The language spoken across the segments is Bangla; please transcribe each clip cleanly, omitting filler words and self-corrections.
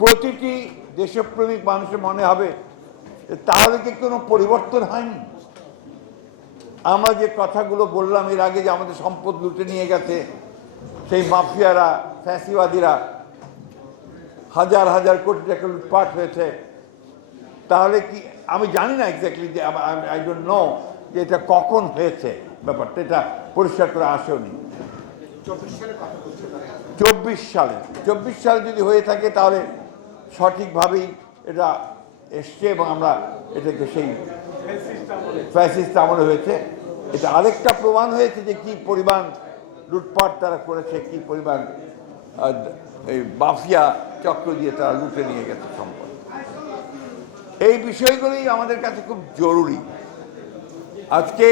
প্রতিটি দেশপ্রেমিক মানুষের মনে হবে তাহলে কি কোনো পরিবর্তন হয়নি? আমরা যে কথাগুলো বললাম এর আগে যে আমাদের সম্পদ লুটে নিয়ে গেছে সেই মাফিয়ারা, ফ্যাসিবাদীরা, হাজার হাজার কোটি টাকা লুটপাট হয়েছে, তাহলে কি আমি জানি না এক্স্যাক্টলি যে আই ডোন্ট নো যে এটা কখন হয়েছে, ব্যাপারটা এটা পরিষ্কার করে আসেওনি। 24 সালে যদি হয়ে থাকে তাহলে সঠিকভাবেই এটা এসছে এবং আমরা এটাকে সেই ফ্যাসিস্ট আমলে হয়েছে। এটা আরেকটা প্রমাণ হয়েছে যে কি পরিমাণ লুটপাট তারা করেছে, কি পরিমাণ এই মাফিয়া চক্র দিয়ে তারা লুটে নিয়ে গেছে সম্পদ। এই বিষয়গুলোই আমাদের কাছে খুব জরুরি। আজকে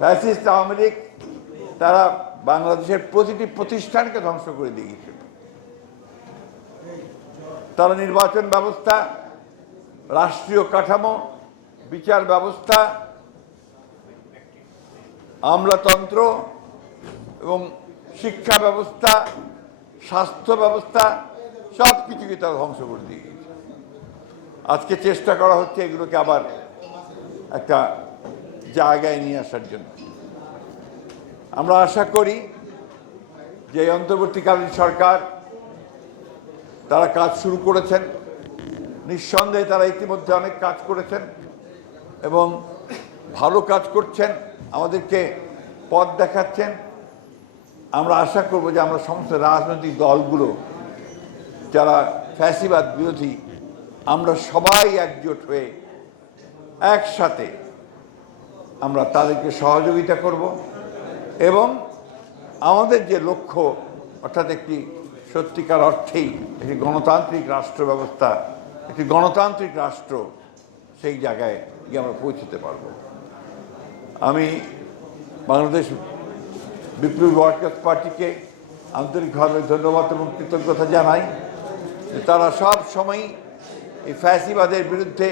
ফ্যাসিস্ট আওয়ামী লীগ তারা বাংলাদেশের প্রতিটি প্রতিষ্ঠানকে ধ্বংস করে দিয়ে গেছে। তারা নির্বাচন ব্যবস্থা, রাষ্ট্রীয় কাঠামো, বিচার ব্যবস্থা, আমলাতন্ত্র এবং শিক্ষা ব্যবস্থা, স্বাস্থ্য ব্যবস্থা সব কিছুকে তারা ধ্বংস করে দিয়ে গেছে। আজকে চেষ্টা করা হচ্ছে এগুলোকে আবার একটা জায়গায় নিয়ে আসার জন্য। আমরা আশা করি যে অন্তর্বর্তীকালীন সরকার তারা কাজ শুরু করেছেন, নিঃসন্দেহে তারা ইতিমধ্যে অনেক কাজ করেছেন এবং ভালো কাজ করছেন, আমাদেরকে পথ দেখাচ্ছেন। আমরা আশা করব যে আমরা সমস্ত রাজনৈতিক দলগুলো যারা ফ্যাসিবাদ বিরোধী, আমরা সবাই একজোট হয়ে একসাথে আমরা তাদেরকে সহযোগিতা করব এবং আমাদের যে লক্ষ্য, অর্থাৎ একটি সত্যিকার অর্থেই একটি গণতান্ত্রিক রাষ্ট্র ব্যবস্থা, একটি গণতান্ত্রিক রাষ্ট্র, সেই জায়গায় গিয়ে আমরা পৌঁছতে পারব। আমি বাংলাদেশ বিপ্লবী ওয়ার্কার্স পার্টিকে আন্তরিকভাবে ধন্যবাদ এবং কৃতজ্ঞতা জানাই যে তারা সব সময় এই ফ্যাসিবাদের বিরুদ্ধে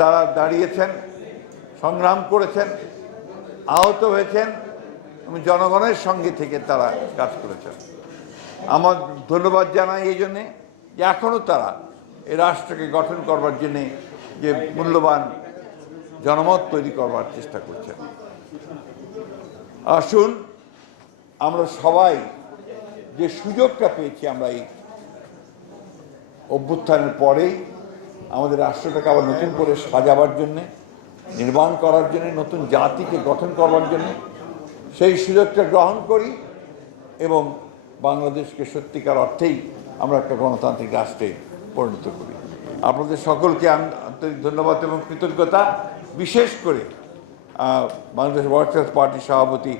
তারা দাঁড়িয়েছেন, সংগ্রাম করেছেন, আহত হয়েছেন এবং জনগণের সঙ্গে থেকে তারা কাজ করেছেন। আমার ধন্যবাদ জানাই এই জন্যে যে এখনও তারা এই রাষ্ট্রকে গঠন করবার জন্যে যে মূল্যবান জনমত তৈরি করবার চেষ্টা করছেন। আসুন আমরা সবাই যে সুযোগটা পেয়েছি, আমরা এই অভ্যুত্থানের পরেই আমাদের রাষ্ট্রটাকে আবার নতুন করে সাজাবার জন্যে, নির্মাণ করার জন্য, নতুন জাতিকে গঠন করবার জন্য সেই সুযোগটা গ্রহণ করি এবং বাংলাদেশকে সত্যিকার অর্থেই আমরা একটা গণতান্ত্রিক রাষ্ট্রে পরিণত করি। আপনাদের সকলকে আন্তরিক ধন্যবাদ এবং কৃতজ্ঞতা, বিশেষ করে বাংলাদেশ ওয়ার্কার্স পার্টির সভাপতি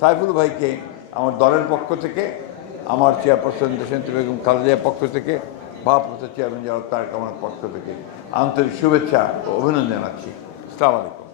সাইফুল ভাইকে আমার দলের পক্ষ থেকে, আমার চেয়ারপারসন দেশনেত্রী বেগম খালেদা জিয়ার পক্ষ থেকে, ভারপ্রাপ্ত চেয়ারম্যান জনাব তারেক রহমানের পক্ষ থেকে আন্তরিক শুভেচ্ছা ও অভিনন্দন জানাচ্ছি। আসসালামু আলাইকুম।